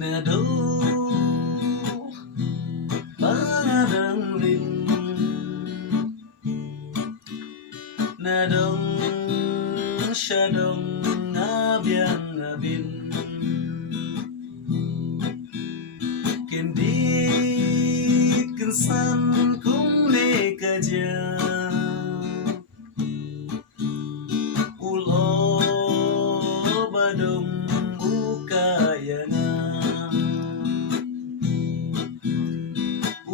nè đâu barangling nè đông sa đông ngabin kendit kensan kung le kaja ulo badum ukayana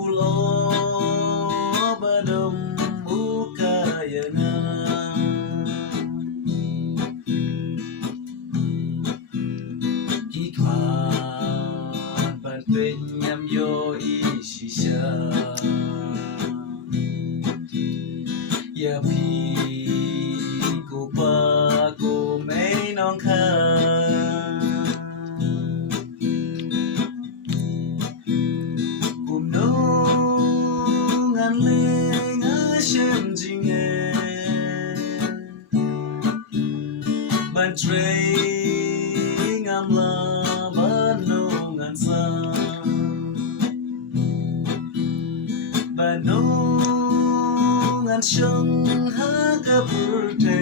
ulo badum ukayana hikmat ban penyam yo isisha ya pi ko pa ko mấy non kha cùng nô ngàn lê ngã xem jing e ban tre ngam la ban no ngàn sa ban no ngàn sông ha ka purte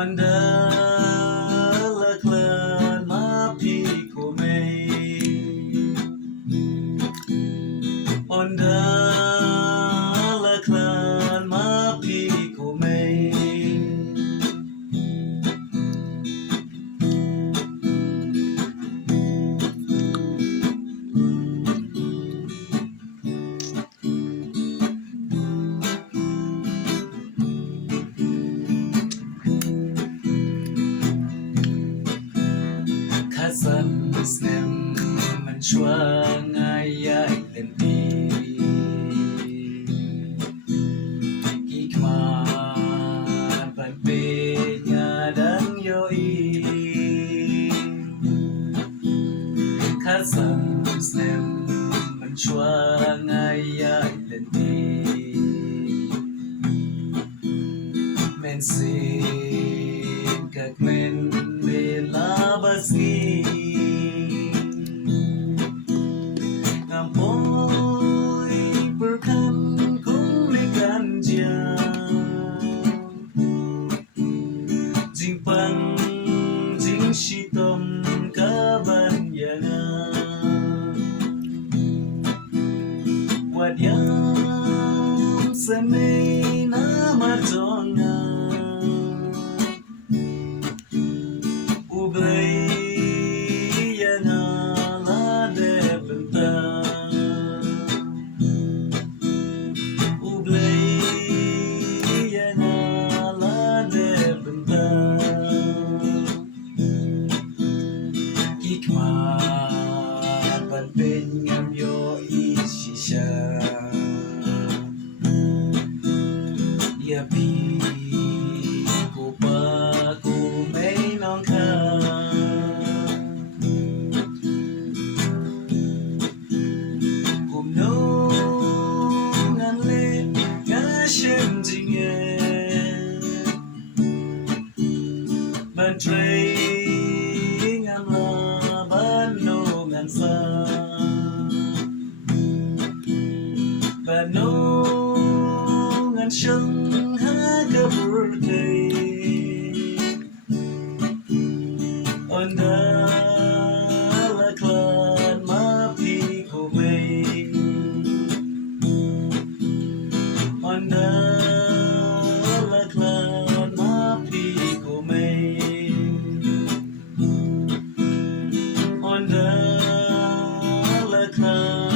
onda la clan ma pi ko me onda la clan ma pi ko me Khasan snem man chua ngai ai lên đi hikmat ban pe nya dan yoi Khasan snem man chua ngai ai lên đi men sin các men bela basgi ngampoi berkan kung lekan dia jing pang jing shitom kaban yana wadiam semei na marjonga ublay yana la de benta ublay yana la de benta hikmat ban penyam yo isisha ya pi ko pa ko mấy non kha cùng nô ngàn lên ngã xem jing e ban tre ngam la ban no ngàn sa ban no ngàn sông ha ka purte onda la clan ma pi ko me onda la clan ma pi ko me onda la clan